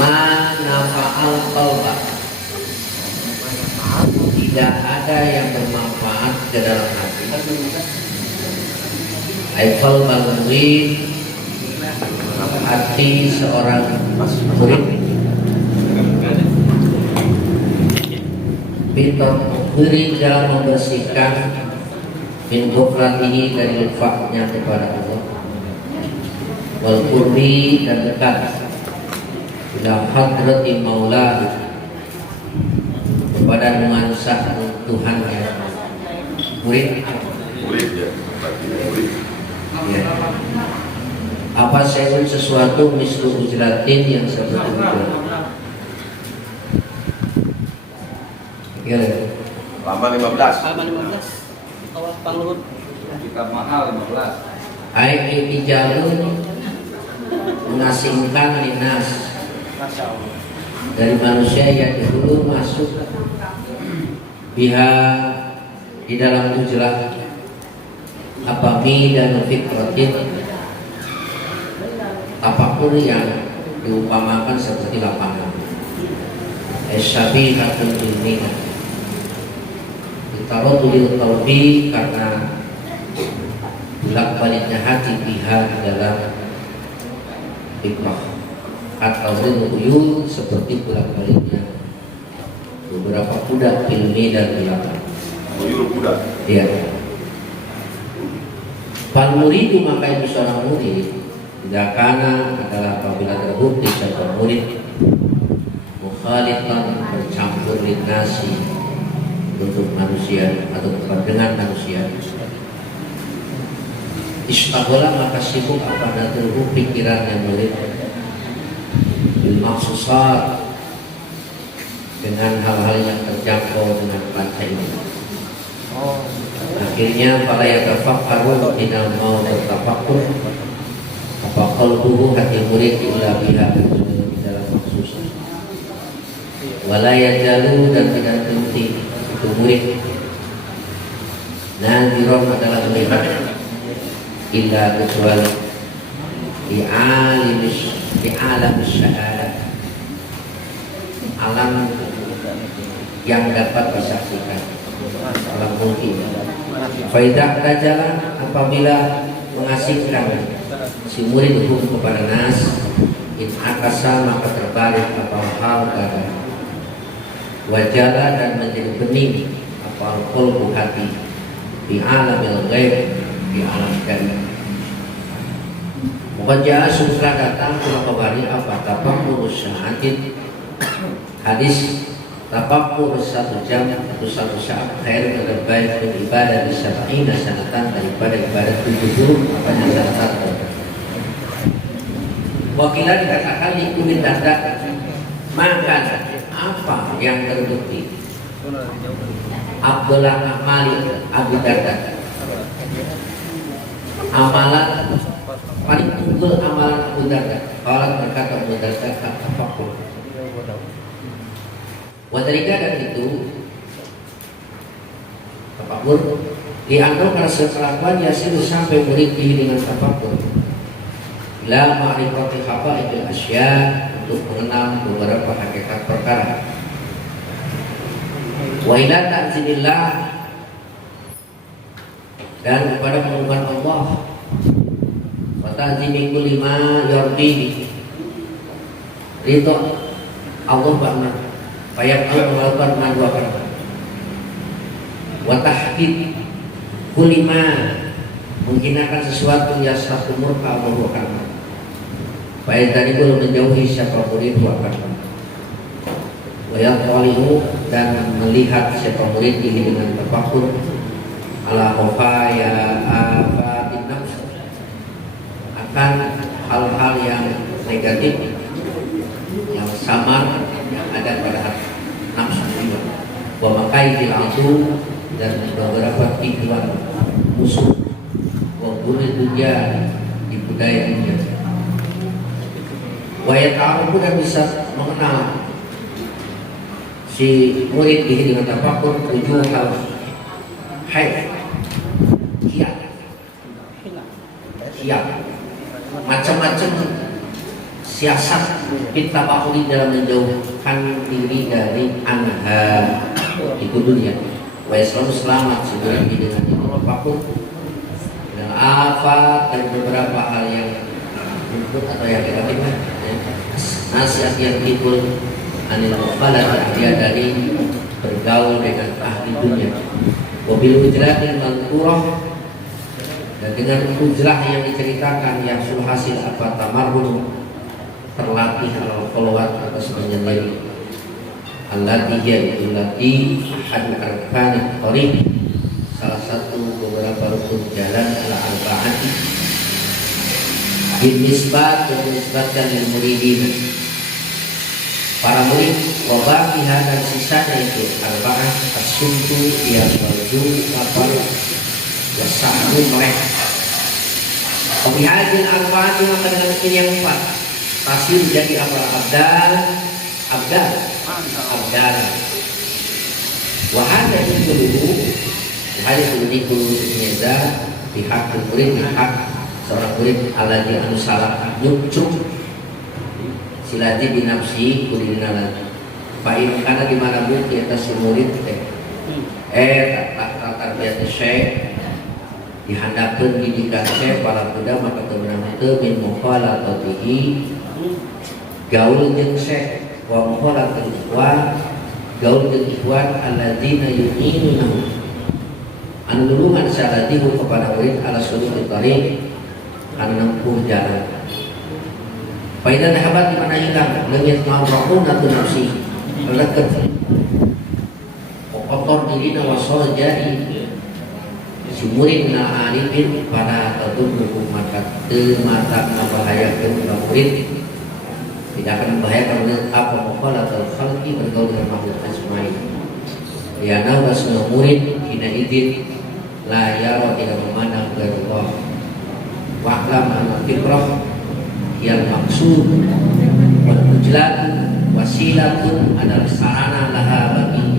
manafa'al qalba, tidak ada yang bermanfaat ke dalam hati. Aikal murid, hati seorang murid, pintar murid dalam membersihkan min ghufratihi dari lufaknya kepada Allah, wal qurbi dan dekat ila hadrati maula kepada nuansa Tuhannya. Murid ya. Apa sayun sesuatu mislu ujratin yang seperti itu ya. Lama 15 awal pangluhur kitab mahal 15 ai ijalun mengasingkan linas dari manusia yang dulu masuk biha di dalam ujrah apami dan fikratin, apapun yang diumpamakan seperti lapangan esyabihatun ilmiah ditaruh tulil taubi karena bolak-baliknya hati biha di dalam fikrah atau uyun seperti bolak-baliknya beberapa kuda ilmi dan belakang. Uyur kuda. Iya. Fal muridu maka itu seorang murid tidak karena adalah apabila terbukti seorang murid mukhalifan bercampur linasi untuk manusia atau dengan manusia. Istagola maka sibuk pada terbuk pikirannya murid bil maksusat dengan hal-hal yang terjangkau dengan panca ini. Akhirnya para yang tafakkaru tidak mau bertafakkur apa qalbuhu hati murid illa biha di dalam maksusat wala yajalu dan tidak berhenti itu murid nadiron adalah melihat illa kecuali di alam syahadat, alam yang dapat disaksikan, alam mungkin. Faidah jalan apabila mengasihkan si murid hukum kepada nas, in akasa maka terbalik apa hal pada wajala dan menjadi bening apa qalbu hati di alamil ghaib, di alam gaib. Muqajjah sudah datang ke kabari apa tafakkur sya'atin hadis tafakkur 1 jam atau 1 saat khair lebih baik beribadah di sab'ina sanatan daripada ibadah 70 apanya sanatan. Wakilah dikatakan ikutin tanda maka apa yang terbukti Abdullah Amali Abu Darda amalan paling unggul amalan Abu Darda. Kalau berkata Abu Darda tafakkur. Wadarika dan itu tafakkur dianggap karena sekelakuan yasir sampai murid dengan tafakkur. La ma'rifati haqaiqil asya untuk mengenal beberapa hakikat perkara. Wa ila ta'zimillah dan kepada pengukuhan Allah wa ta'zimi kulli ma yardihi ridho Allah banget payah Allah melakukan manduakan wa tahkid kulli ma menghinakan sesuatu yang satu murka Allah akan baik tadi belum menjauhi siapa murid akan wa yaqalihu dan melihat siapa murid ini dengan tafakkur ala khofaya afatin nafs akan hal-hal yang negatif yang samar yang ada pada nafsu jiwa wa makaidil adu dan beberapa tujuan musuh wa buri dunia di budaya dunia wa yata'arufu dan bisa mengenal si murid ini dengan tafakkur tujuh hal hai siap macam-macam siasat kita bakuli dalam menjauhkan diri dari anha itu dunia. Supaya selalu selamat sebelum dengan apapun, dengan afat dan beberapa hal yang buruk atau yang negatif. Nasihat yang timbul anil muqalah dia dari bergaul dengan ahli dunia. Wabil ujratil manqurah, dan dengan ujrah yang diceritakan yang sudah hasil apa tamarrun terlatih atau keluar atas menyendiri. Allati yaitu lati ahad arkanit tariq, salah satu beberapa rukun jalan ala arba'ati dinisbat dan dinisbatkan lil muridin para murid, wabaqiha dan sisanya itu arba'ah as-sumtu yang waju apa yasahu mereka pemihadin arba'ah yang dengan ini yang empat tasir jadi apa abdal wahada itu dulu hari itu nyeza pihak murid pihak seorang murid alladzi anu salah nyucuk silati binafsi kulinalan fa'in kana di mana bukti atas murid tarbiyat syekh dihandapkeun didikan syekh para budak maka kemenang teu min mukhalatatihi gaul jeung syekh wa mukhalatul ikhwan gaul jeung ikhwan alladzina yu'minunahu anu nuluhan syaratihu kepada murid ala sulul tariq anu nempuh jalan. Faidan habat di mana hilang lenyit marrahun atau nafsi leket kotor diri nawasol jadi si murid na arifin pada tentu buku mata membahayakan murid, tidak akan membahayakan apa mukhalat atau khalqi bergaul dengan makhluk asma'i. Ya nawa semua murid hina idin la yara tidak memandang Allah. Wa'lam anna fitrah yang maksud wal ujlat wasilatun adalah sarana laha bagi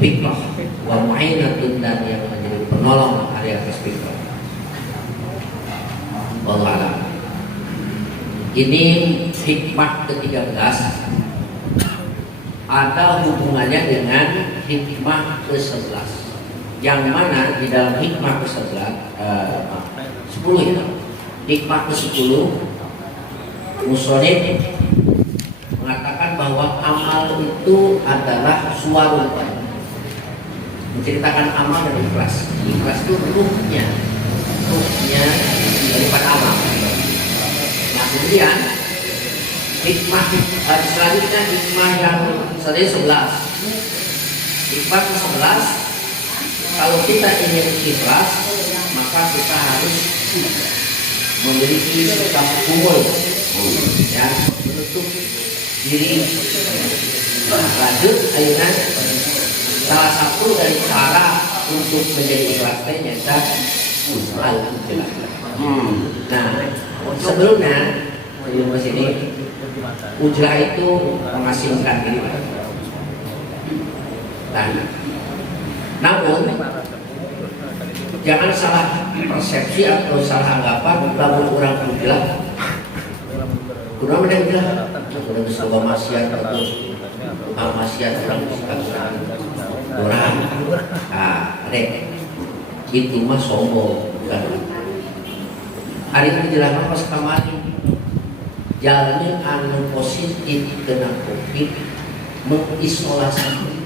fitrah wa mu'inatun dan yang menjadi penolong hari atas fitrah. Wallahu a'lam. Ini hikmah ke-13 ada hubungannya dengan hikmah ke-11 yang mana di dalam hikmah ke-11 10 ya. Hikmah ke-10 musonif mengatakan bahwa amal itu adalah suarul qalbi, menceritakan amal dan ikhlas. Ikhlas itu ruhnya daripada amal. Nah kemudian hikmah selanjutnya hikmah yang 11. Hikmah ke-11 kalau kita ingin ikhlas maka kita harus memiliki sikap kumul ya, menutup diri. Lanjut ayunan salah satu dari cara untuk menjadi ikhlas nyata al-ujlah. Nah sebelum ke sini ujlah itu mengasingkan diri. Nah, namun jangan salah persepsi atau salah anggapan lamun orang ujlah. Kurang ada ujlah, kurang sebuah maksiat atau maksiat orang bersikap orang. Ah, itu mah sombong bukan. Hari ini jelaskan pas kemarin jalannya anu positif kena COVID mengisolasi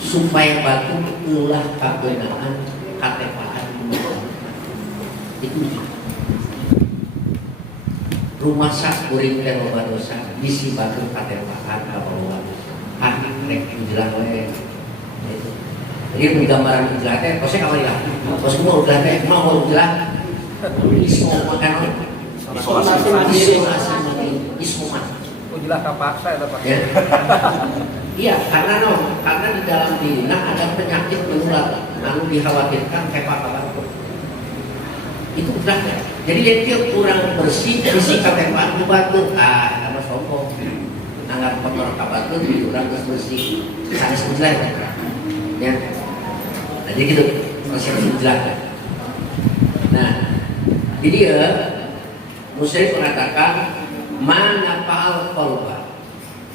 supaya batu ulah kabenaan katepaan itu rumah sak kuring teh loba dosa bisi batu katepaan kabawa hati rek ujlah we itu. Jadi penggambaran ujlah teh kose kamari lah. Kose mau ujlah teh mau ujlah ismo makan isoman Ujlah kapaksa itu Pak. Iya, karena di dalam diri ada penyakit menular yang dikhawatirkan hepa apa itu udah ya. Jadi dia kurang bersih kata hepa batu sama sombong anggap kotor kabatu kurang bersih sangat udah ya. Nah jadi gitu. persepsi jelata. Nah, jadi Musyrik mengatakan mana fa'al qalba,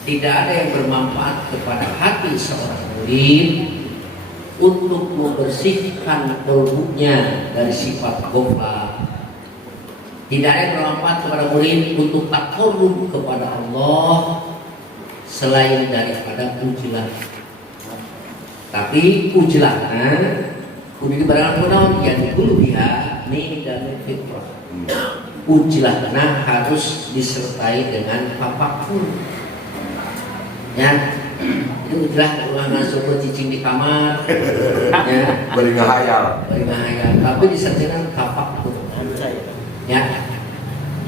tidak ada yang bermanfaat kepada hati seorang murid untuk membersihkan kalbunya dari sifat ghaflah. Tidak ada yang bermanfaat kepada murid untuk taqarrub kepada Allah selain daripada ujlah. Tapi ujlahnya kudu dibarengan kunaon yang dulu biha min dan fitrah. Ujlahnya harus disertai dengan tafakur. Ya, itu ujlah ulah masuk cicing di kamar. Ya, beri ngahayal. Tapi disertai dengan tafakur. Ya.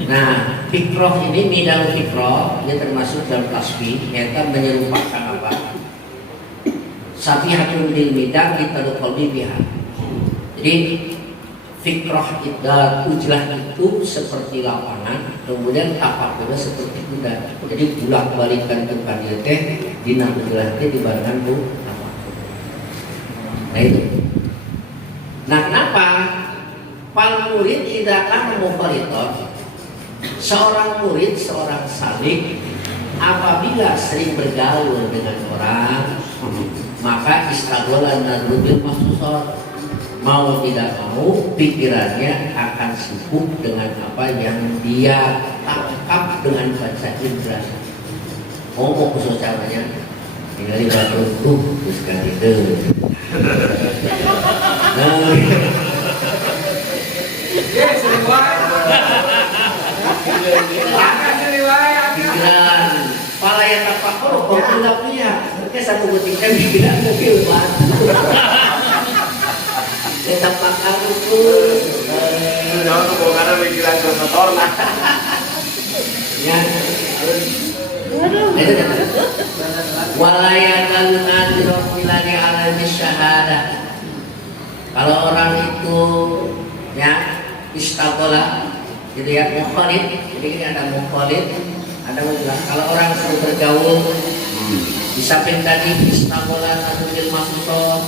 Nah, fikroh ini midal fikroh, dia termasuk dalam tasbih, yaitu menyerupakan apa? Sabihatun bil midal ditadukul biha. Jadi fikroh dan ujlah itu seperti lapangan, kemudian tapakurnya seperti kuda. Jadi bolak balikan ke dia teh, dina ujlah teh dibarengan bu tapakur. Nah itu. Nah kenapa? Pal murid tidak akan mufariton. Seorang murid, seorang salik, apabila sering bergaul dengan orang, maka istagholan nadrubil mahsusor, mau tidak mau pikirannya akan sibuk dengan apa yang dia tangkap dengan baca indra. Ngomong khusus caranya, tinggal di batu terus ganti deh. Pikiran pala yang tapakur kok tidak punya mungkin satu ketika pikiran mobil batu ya tapakan itu Jangan tuh karena pikiran motor lah. ya walayan alunadrohilani alami syahadah. Kalau orang itu ya istagola gitu ya, mukhalid. Jadi ini ada mukhalid, ada mujlah. Kalau orang sering bergaul di samping tadi istagola nadril mahsusor,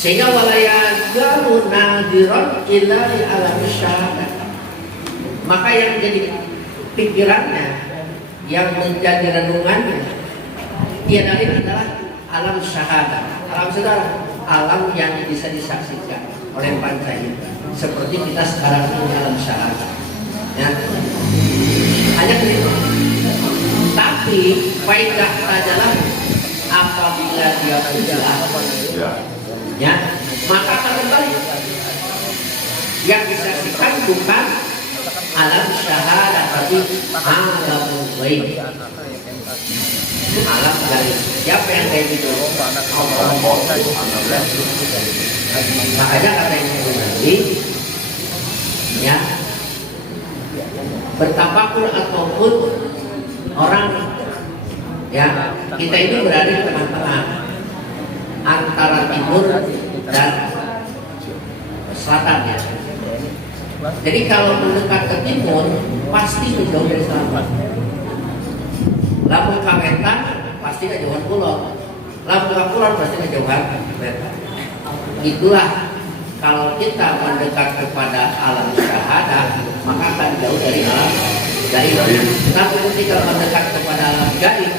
sehingga walayan galu nadiron ila alam syahadah. Maka yang jadi pikirannya, yang menjadi renungannya, dia dari adalah alam syahadah. Alam syahadah, alam yang bisa disaksikan oleh panca indera. Seperti kita sekarang ini alam syahadah. Ya. Hanya begitu. Tapi faedah adalah apabila dia berjalan, ya, maka akan kembali. Yang disaksikan bukan alam syahadah, tapi alam ghaib. Alam ghaib. Siapa yang kayak gitu? Makanya kata yang tadi, ya, bertafakur ataupun orang, ya, kita ini berada di tengah-tengah antara timur dan selatan, ya. Jadi kalau mendekat ke timur pasti menjauh dari selatan. Lamun ka wetan pasti kejauhan kulon. Lamun ka kulon pasti kejauhan wetan. Itulah kalau kita mendekat kepada alam syahadah maka akan jauh dari alam gaib. Tapi ketika mendekat kepada alam gaib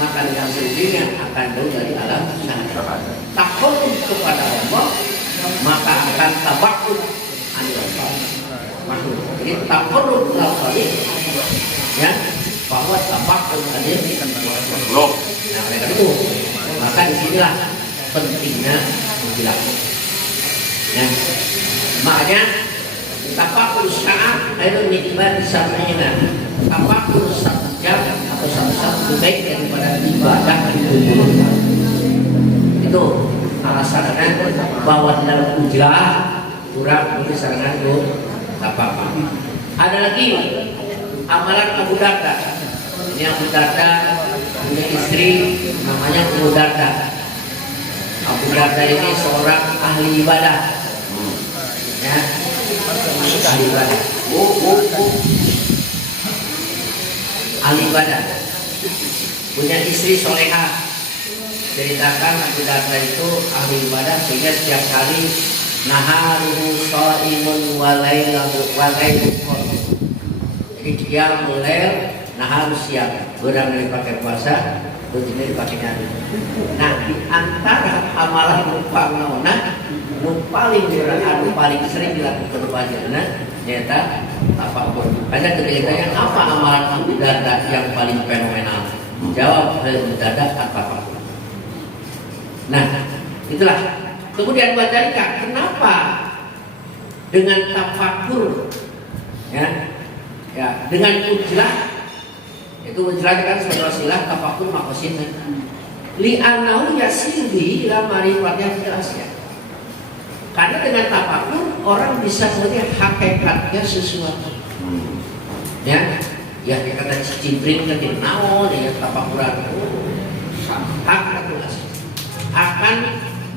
maka dengan sendirinya akan jauh dari alam syahadah. Takut kepada Allah maka akan tabakur anil Allah. Jadi takut lafali, ya, bahwa tabakur anil Allah. Nah, oleh karena itu maka disinilah pentingnya dilakukan. Ya. Makanya tafakur sa'at itu nikmat sam'ina. Tafakur satu jam atau satu baik daripada ibadah itu. Itu alasannya bahwa dalam ujlah kurang misalnya itu tafakur. Ada lagi amalan Abu Darda. Ini Abu Darda punya istri namanya Abu Darda. Abu Darda ini seorang ahli ibadah. Ya, ahli ibadah. Ahli ibadah. Punya istri solehah. Ceritakan Abu Darda itu ahli ibadah sehingga setiap hari naharuhu shaimun wa lailuhu Ikhya mulai nah harus siap berang dipakai puasa, begini dipakai nyari. Nah di antara amalan lupa naona, nu paling sering dilakukan wajibna nyata tafakur. Ada ketiganya apa amalan ibadah yang paling fenomenal? Jawab ibadah tafakur. Nah itulah. Kemudian wajibnya kenapa dengan tafakur ya dengan ujlah itu ujlah kan sebuah silah tafakur makosin li anau yasiri ila marifatnya jelasnya. Karena dengan tafakur orang bisa melihat hakikatnya sesuatu. Ya kata cipring ke naon ya tafakuran. Hakikat jelas akan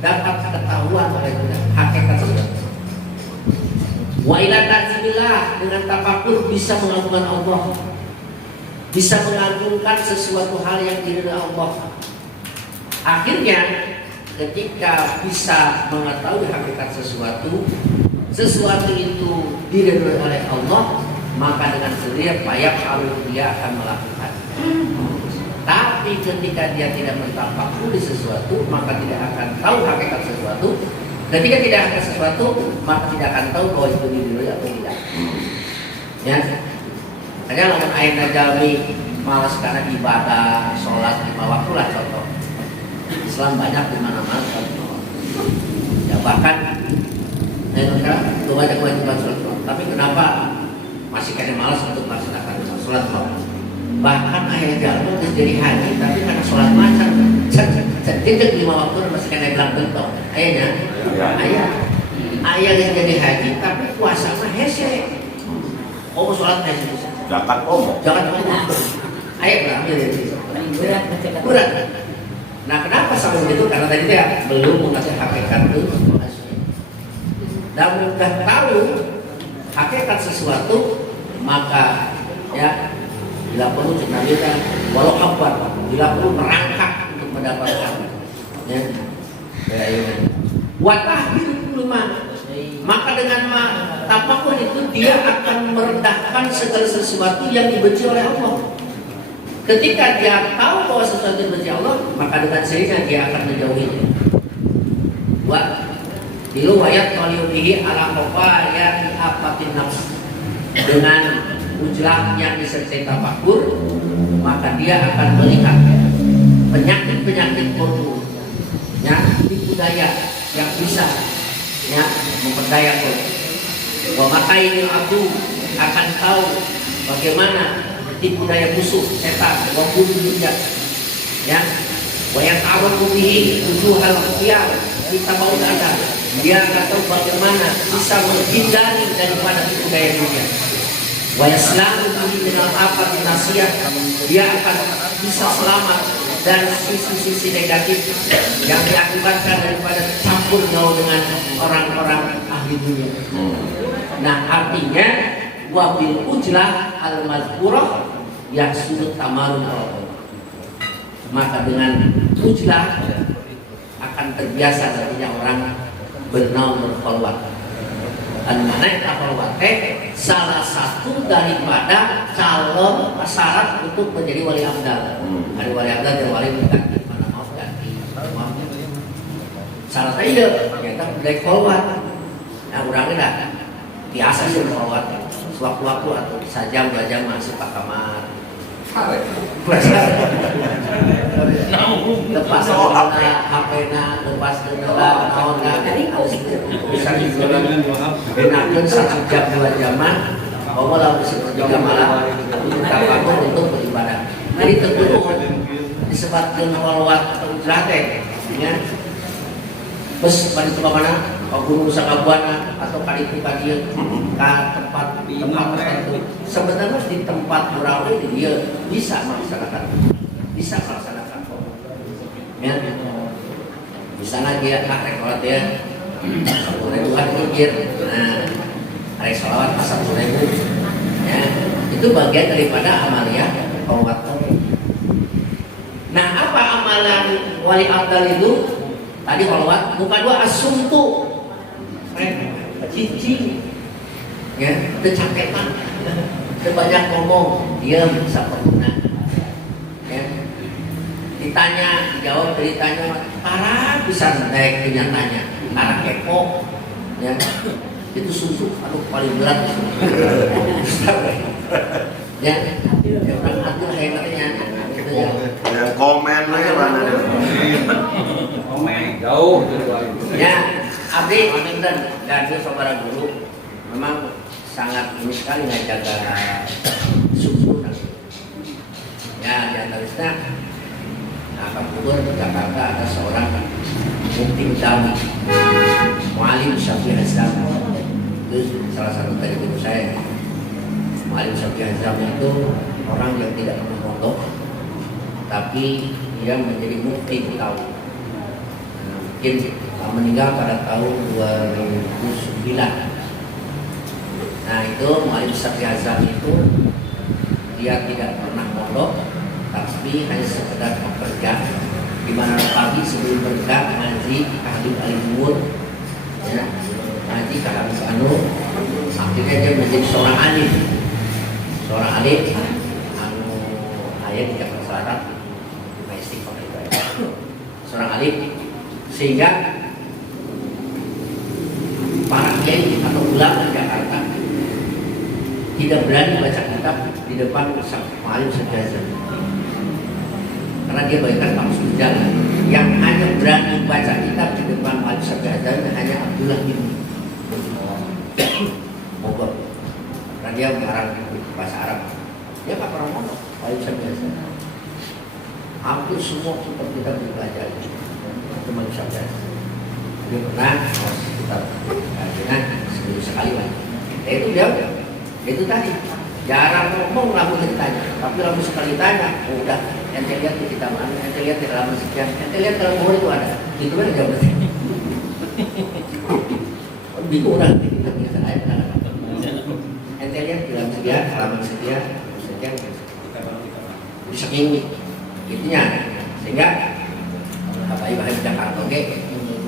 dapat ketahuan oleh kita hakikat sesuatu. Wa ila ta'zimillah dengan tafakur bisa mengagungkan Allah, bisa mengagungkan sesuatu hal yang diridhai Allah. Akhirnya ketika bisa mengetahui hakikat sesuatu itu diridhai oleh Allah, maka dengan sendirinya payah kalau dia akan melakukan. Tapi ketika dia tidak mentafakuri sesuatu, maka tidak akan tahu hakikat sesuatu. Ketika tidak akan sesuatu, maka tidak akan tahu bahwa itu diridhai atau tidak. Ya, hanya lamun ayeuna jalmi malas karena ibadah, sholat 5 waktu lah contoh. Islam banyak di mana-mana contoh. Ya bahkan itu banyak kewajiban sholat. Tapi kenapa masih kena malas untuk melaksanakan sholat 5 waktu? Bahkan akhirnya jalmi terus jadi haji, tapi karena sholat macam sedikit 5 waktu masih kena bilang bentok. Ayah yang jadi haji, tapi puasa mah hese. Oh sholat hese. Zakat komo. Ayah ambil dari berat. Nah kenapa sama begitu? Karena tadi dia belum mengasih hakikat itu. Dan sudah tahu hakikat sesuatu, maka ya bila perlu kita walau habar, bila perlu merangkak untuk mendapatkan ya watahir kulma, maka dengan tafakur itu dia akan merendahkan segala sesuatu yang dibenci oleh Allah. Ketika dia tahu bahwa sesuatu yang dibenci Allah, maka dengan sendirinya dia akan menjauhinya. Dilu wayat qaliyubihi ala qafaya apatin nafs. Dengan ujlah yang disertai tafakur, maka dia akan melihat penyakit-penyakit kotor ya, tipu daya yang bisa ya memperdaya kotor. Wa makainil abdu akan tahu bagaimana tipu daya musuh setan wa dunia ya. Wa yata'awwadu bihi wujuhal khiyar, kita mau ada dia akan tahu bagaimana bisa menghindari daripada tipu daya dunia. Wa yaslamu bihi minal afati nasiyah, dia akan bisa selamat dari sisi-sisi negatif yang diakibatkan daripada campur gaul dengan orang-orang ahli dunia. Nah artinya wabil ujlah al-mazkurah yahsulu tamarun al-qulub, maka dengan ujlah akan terbiasa nantinya orang bernaung berkhulwat. An-mana khulwat salah satu daripada calon syarat untuk menjadi wali abdal. Ada wali abdal dan wali ganti mana mau ganti. Syaratnya itu kita mulai khulwat. Nah urangnya dah biasa sih khulwat. Sewaktu-waktu atau sajam 2 jam masuk ke kamar. Lepas HP-na, lepas kendala, naon-naon bisa digunakan 1 jam 2 jaman. Bahwa lalu sepertiga malam tafakur untuk beribadah. Jadi tentu disebutkan khulwat ujrate ya. Bes pada mana gunung Sakabuana atau kali-kali ke tempat tertentu. Sebenarnya di tempat murah ini dia bisa melaksanakan ya. Misalnya dia rekod ya 10.000 mikir, nah hari sholawat 1.000 ya, itu bagian daripada amalia khulwat. Nah apa amalan wali abdal itu? Tadi khulwat, bukan 2 asumtu cici ya, kecaketan banyak ngomong, diam saperna. Ya. Ditanya, dijawab, ditanya, parah bisa naik kenyataannya, parah kepo. Ya. Itu susu, aduh paling berat. Ya, orang atur hebatnya. Yang komen lagi mana? Komen jauh Ya, abdi dan gaduh saudara guru memang sangat ini sekali ngajaga susu. Ya, di antaranya Pak Gubernur di Jakarta ada seorang mufti utama, Mu'alim Syafi'i Azam. Itu salah satu dari guru saya. Mu'alim Syafi'i Azam itu orang yang tidak pernah mondok, tapi dia menjadi mufti utama. Mungkin meninggal pada tahun 2009. Nah itu Mu'alim Syafi'i Azam itu dia tidak pernah mondok, tapi hanya sekedar bekerja. Di mana pagi sebelum berangkat ngaji ahli umur, ya, ngaji kahari anu, akhirnya dia menjadi seorang alim, anu ayat di Jakarta Selatan, di Istiqomah itu, seorang alim, sehingga para kiai atau ulama di Jakarta tidak berani baca kitab di depan Mu'alim Syafi'i Azam. Karena dia baikkan maksud jalan. Yang hanya berani baca kitab di depan Mu'alim Syafi'i Azam hanya Abdullah bin Bogor. Karena dia mengarang bahasa Arab. Dia tak pernah ngomong Mu'alim Syafi'i Azam. Hampir semua kitab kita dipelajari Mu'alim Syafi'i Azam. Dia pernah kita dengan seminggu sekali lah. Itu dia itu tadi jarang ngomong lalu ditanya, tapi lalu sekali tanya, oh, udah ente lihat di kitab mana, ente lihat di dalam sekian, ente lihat dalam buku itu ada, itu kan jawab bingung orang kita bisa aja kan, ente lihat di dalam sekian, halaman sekian, bisa ini, itunya, sehingga apa ibadah Jakarta oke,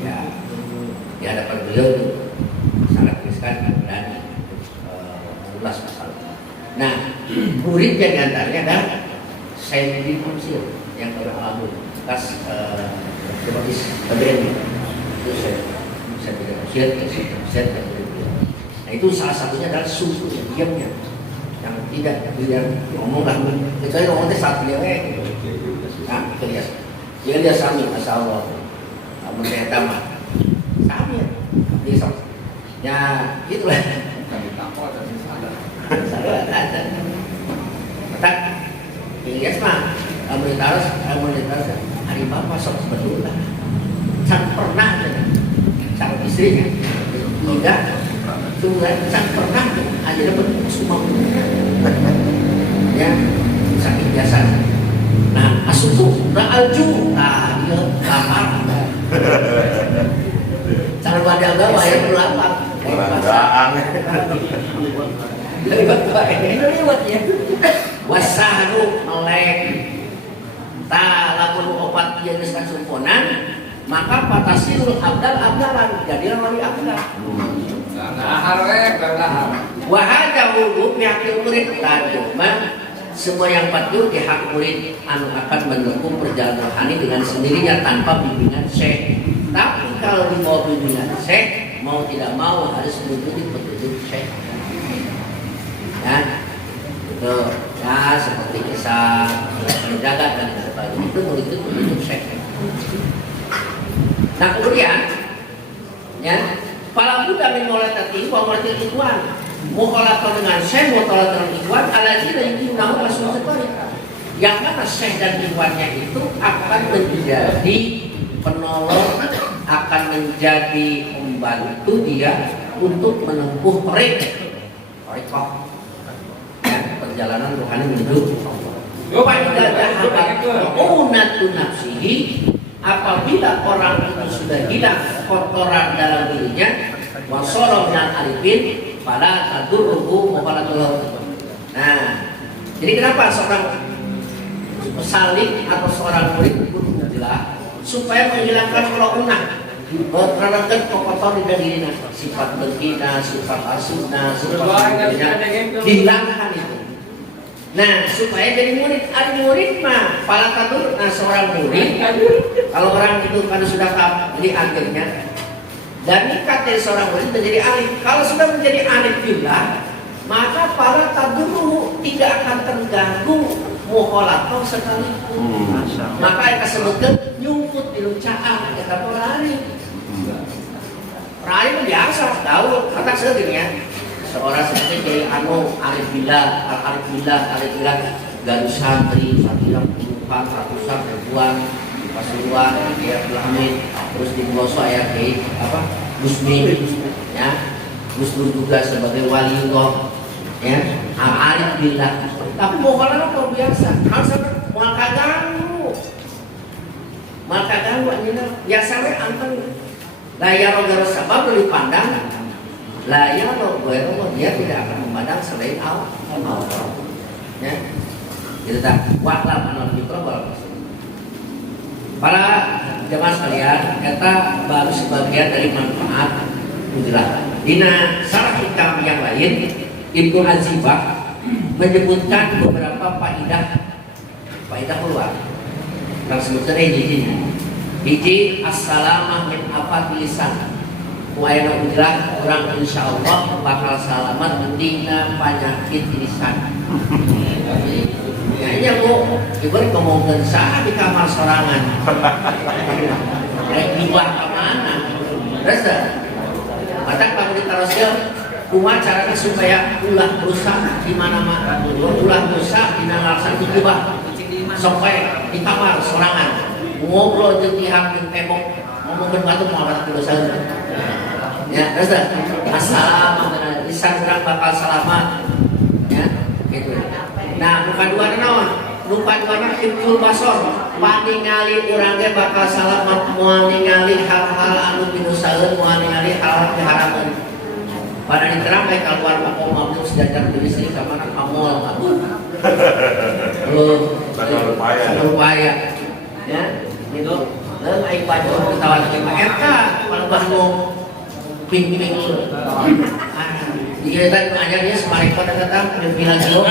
ya di hadapan beliau itu sangat riskan dan masalah. Nah, muridnya diantaranya adalah Sayyidina Mansur yang beralamun bekas Kebabis KBN itu Sayyidina Mansur. Nah itu salah satunya adalah susu yang diamnya, yang tidak yang ngomong lah, kecuali ngomongnya saat dia nah itu dia sami masya Allah, menteri tamat sami dia sama, ya itulah. Tak, Ilyas mah, Amunitaras, hari bapak sok sebetulnya, sang pernah, sang istrinya, tidak, sang pernah, aja dapat semua, ya, sakit biasa. Nah, asutu, alju, dia lapar, cara pada agama ya berlapar. Wasahru melek talakun opat jeniskan sumponan maka patasirul abdalan jadilah wali abdal. Wahada wudhu pihak murid tajumah semua yang patut di hak murid anu akan menempuh perjalanan rohani dengan sendirinya tanpa bimbingan syekh. Tapi kalau di bawah bimbingan syekh mau tidak mau harus mengikuti petunjuk syekh. Ya, itu ya seperti kisah menjaga dan sebagainya itu mengikuti petunjuk syekh. Nah kemudian, ya, para budak min molatati wa molatil ikhwan, mukhalafa dengan syekh, mukhalafa dengan ikhwan, aladzina yuqimuna rasul sekali. Yang mana syekh dan ikhwannya itu akan menjadi penolong, akan menjadi membantu dia untuk menempuh rekoh. Perjalanan rohani menuju apabila orang itu sudah hilang kotoran dalam dirinya wasorong dan arifin pada tadurruhu mukhalatul. Nah, jadi kenapa seorang pesalik atau seorang murid itu adalah supaya menghilangkan kolonah berterangkan kotor di dirinya, sifat berkina, sifat asuna, sifat berkina, dihilangkan itu. Nah, supaya jadi murid, ada murid mah pala tadur. Nah, seorang murid kalau orang itu kan sudah jadi akhirnya dan nikah dari seorang murid menjadi alif. Kalau sudah menjadi alif billah, maka pala tadur tidak akan terganggu mukhalafah sekalipun. Maka yang disebutkan nyumput di lucaan kita pelari. Pelari itu biasa tahu kata sebenarnya. Seorang seperti kayak alif billah, alif billah, garu santri, santri puluhan, ratusan, ribuan, Pasuruan, ya Abdulhamid, terus di Boso ya kayak apa, Gusmin, ya, Gusmin juga sebagai waliullah, ya, alif billah. Tapi bukanlah luar biasa, harus mau kaganggu, biasanya anten layar roga sabab beli pandang. Layar roga dia tidak akan memandang selain Allah. Ya, itu tak waklah anak fitro para jemaah sekalian, kata baru sebagian dari manfaat ujlah. Dina salah hikam yang lain, Ibnu Azibah menyebutkan beberapa faidah keluar. Yang sebutkan hiji assalamah min afat lisan. Wayana ujlah orang insyaallah bakal selamat dina penyakit lisan. Ya bu, diberi ngomongin sah di kamar sorangan. Rek dibuat kemana? Terus mata kalau diteruskan, cuma caranya supaya ulah rusak di mana-mana, ulah rusak di nalasa itu coba sampai di kamar sorangan, ngobrol jentihan di tembok, ngomongin batu mau kata dosa. Ya, terus assalamualaikum, lisan orang bakal selamat. Ya, gitu. Nah, lupa dua naon? Lupa dua hifdzul basor. Paningali urang ge bakal selamat moal ningali hal-hal anu pinusaeun, moal ningali hal-hal diharameun. Pada diterang bae keluar makom mabuk sejajar di listrik ka mana kamol aduh. Upaya. Ya, gitu. Lalu aing baca ketawa lagi Pak RK kalau bahnu ping-ping dia kan ajarnya semarik pada datang bilang dulu.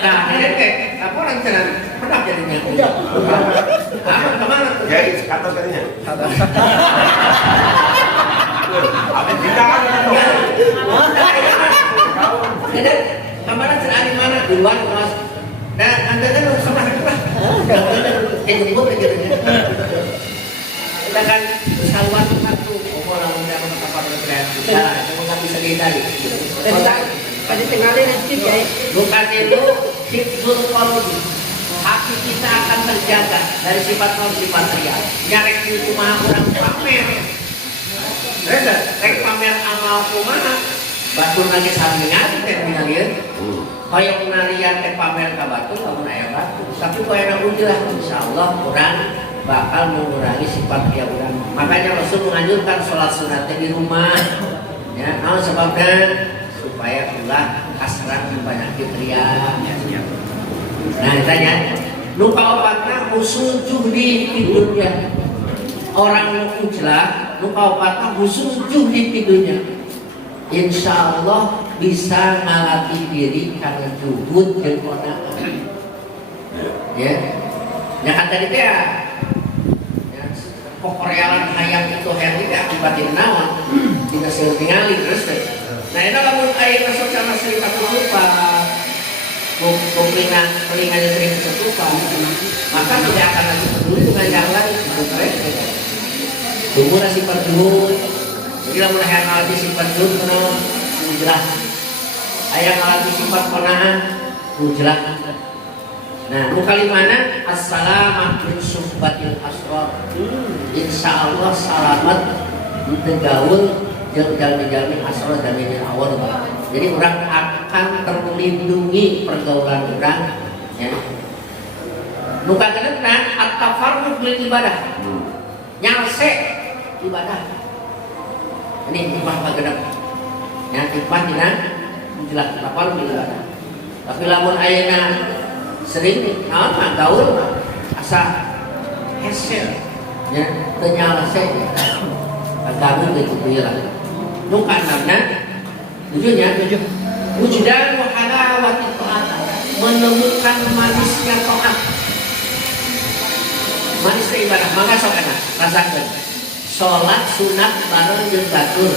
Nah, ini kayak apa orang jalan pernah jadinya? Apa kemana? Ya, kata tadinya. Apa kita kan? Jadi kemana jalan di mana? Di luar kelas. Nah, anda kan sama apa? Jemput aja gitu. Kita kan saluan satu orang muda apa berkreasi. Ya, cuma nggak bisa dihindari. Tadi tinggalin sedikit ya. Bukan itu hifdzul qalbi. Hati kita akan terjaga dari sifat ria. Nyarek itu mah orang pamer. Rek pamer amal kumaha. Batu lagi sampingan terminal ieu. Hoyong narian teh pamer ka batu lamun aya batu. Tapi poena ujilah insyaallah urang bakal mengurangi sifat ria urang. Makanya Rasul menganjurkan sholat sunat di rumah. Ya, naon sebabnya supaya ulah kasrat penyakit ria. Nah, ditanya, lupa obatnya musujuh di tidurnya. Orang ujlah, lupa obatnya musujuh di tidurnya. Insya Allah bisa ngalatih diri karena juhud dan kona'ah. Ya, ya kan tadi teh pokorealan hayang itu herli akibatin naon tidak sering tingali terus teh. Nah itu lamun air masuk sama sering lupa telinganya sering tertutup, maka tidak akan lagi peduli dengan yang lain. Tunggu nasi perjuhud. Jadi lamun hayang ngalatih sifat juhud kena ujlah. Hayang ngalatih sifat kona'ah ujlah. Nah, kali mana assalamah min suhbatil asrar. Insyaallah salamat digaul jalmi asrar dan min awal. Jadi orang akan terlindungi pergaulan orang ya. Nuka genepna at-tafarruq lil ibadah. Nyalse ibadah. Ini hikmah pagenep. Ya, hikmah dina jelas tafarruq lil ibadah. Tapi lamun ayeuna sering naon mah gaul mah asa hesel ya tenyal se kagum gitu ya nu kanana Tujuannya wujudan wa halawati ta'at, menemukan manisnya taat. Manisnya ibadah, maka sok enak rasakan. Sholat sunat bareng jeung batur,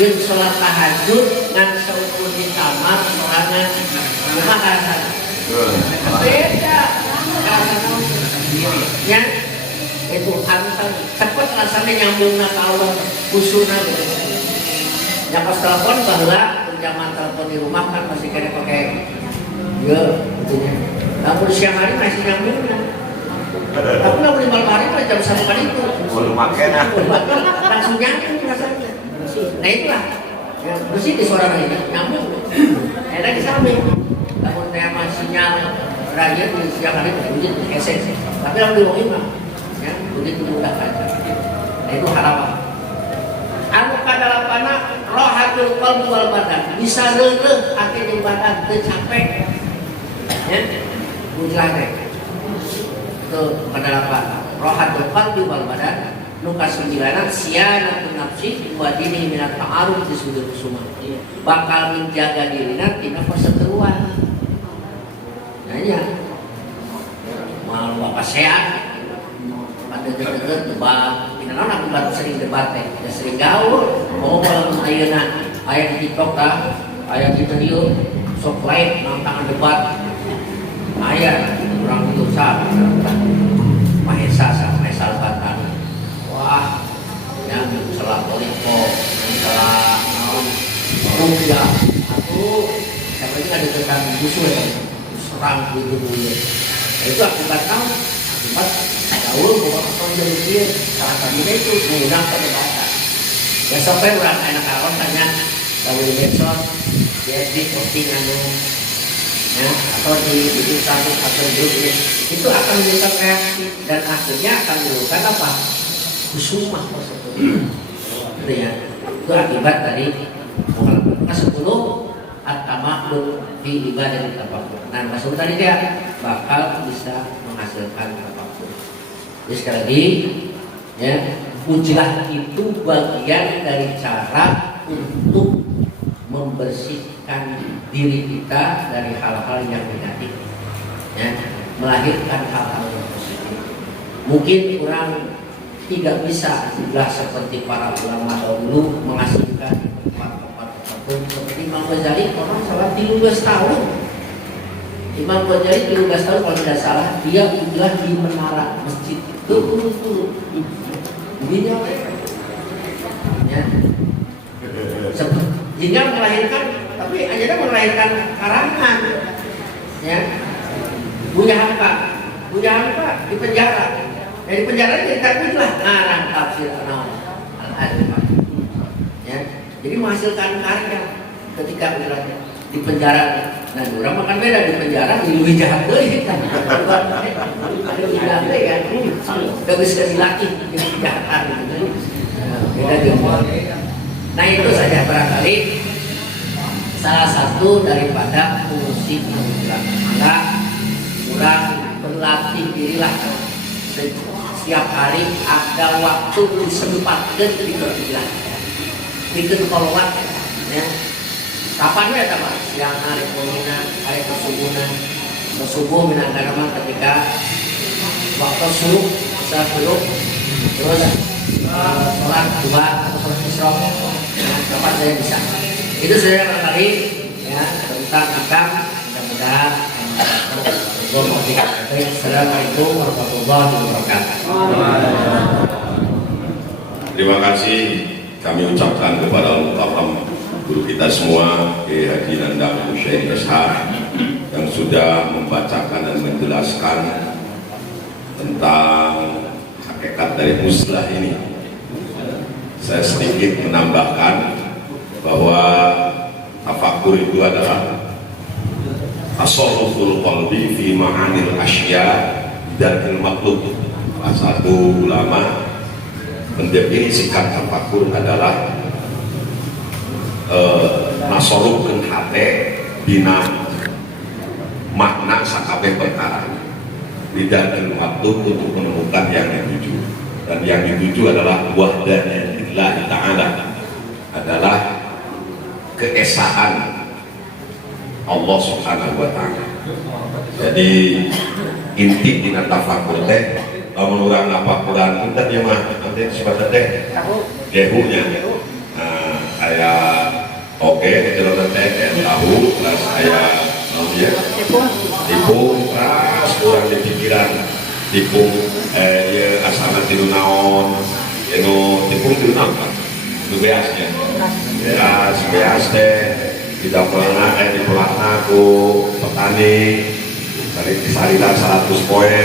jeung sholat tahajud ngan saukur di kamar sorangan, kumaha rasana? Beda rasana ya. Itu antar cepet rasanya nyambungna ka Allah kusuna gitu. Ya pas telepon bahwa zaman telepon di rumah kan masih kena pakai ya betulnya. Namun siang hari masih nyambungna. Tapi kalau di malam hari kan jam 1 kali itu. Belum makan Langsung nyambung rasanya. Nah itulah yang bersih di suara ini nyambung. Ada di samping. Namun tema sinyal radio di siang hari berbunyi esek. Tapi kalau di rumah mah ya begitu mudah aja. Nah itu harapan. Anu kadalapana rohatul qalbi wal badan, bisa reureuh hati jeung badan teu capek. Ya. Ujlane. Itu kadalapana rohatul qalbi wal badan nu kasunggilanan sianatun nafsi wa dini minat ta'aruf di sudut kusuma. Bakal menjaga dirina tina perseteruan. Nah ya. Mau bapak sehat pada deket-deket debat, kita nak debat sering debat ya sering gaul. Mau kalau ayeuna aya di TikTok dah, aya di video, sok live nantang debat, aya orang itu sah, Mahesa Batan, wah, yang salah politik, salah rupiah, aku siapa ini ada dekat musuh ya, serang gitu. Itu akibat kamu, akibat gaul bahwa orang jadi dia salah satunya itu mengundang perdebatan. Ya sampai orang anak kawan tanya gaul medsos, di edit posting anu, ya atau di satu atau grupnya itu akan menimbulkan reaksi dan akhirnya akan menimbulkan apa? Kusumah tersebut. Itu ya. Itu akibat tadi ke-10 at-tamakkun fi ibadah tafakkur. Nah, maksud tadi dia bakal bisa menghasilkan apapun. Jadi sekali lagi, ya, ujlah itu bagian dari cara untuk membersihkan diri kita dari hal-hal yang negatif, ya, melahirkan hal-hal yang positif. Mungkin orang tidak bisa juga seperti para ulama dahulu menghasilkan tempat-tempat tertentu seperti Imam Ghazali. Orang salah 13 tahun. Imam Ghazali 13 tahun kalau tidak salah dia tinggal di menara masjid itu ini ya sehingga melahirkan, tapi aja melahirkan karangan ya. Buya Hamka di penjara. Dari penjara jadi takutlah ngarang tafsir al-Adab ya. Jadi menghasilkan karya ketika di penjara. Nah, orang makan beda di penjara lebih jahat deh kan. Lebih jahat deh ya. Gak bisa dilatih kejahatan gitu. Beda dia. Nah itu saja barangkali salah satu daripada fungsi penghiburan. Maka kurang berlatih dirilah. Setiap hari ada waktu disempatkan di berbilang. Bikin kolwat ya. Kapan ya Pak? Siang hari pemina, hari kesubuh minangkan ketika waktu suruh, saat suruh, terus sholat dua atau sholat isyraq, kapan saya bisa? Itu saya barangkali ya tentang akam. Mudah-mudahan Assalamualaikum warahmatullahi wabarakatuh. Terima kasih kami ucapkan kepada Muhtaram guru kita semua, Kiai Haji Nandang Hussein Ishaq, yang sudah membacakan dan menjelaskan tentang hakikat dari muslah ini. Saya sedikit menambahkan bahwa tafakkur itu adalah tasarruful qalbi fi ma'anil asya dan al-maqlub. Salah satu ulama mendefinisikan tafakkur adalah nasorupkeun hate dina makna sakabeh perkara, tidak waktu untuk menemukan yang dituju, dan yang dituju adalah wahdaniyatullah ta'ala, adalah keesaan Allah Subhanahu wa Ta'ala. Jadi inti dina tafakur teh lamun urang ngapakuran punten ya mah nanti disebut teh gehunya. Nah, aya oge jelema teh tahu plus aya namanya tepung keras kurang di pikiran tepung ya asana tilu naon eno tepung tilu naon itu beasnya beas teh tidak pernah di pelakna ku petani dari kisaritan 100 poe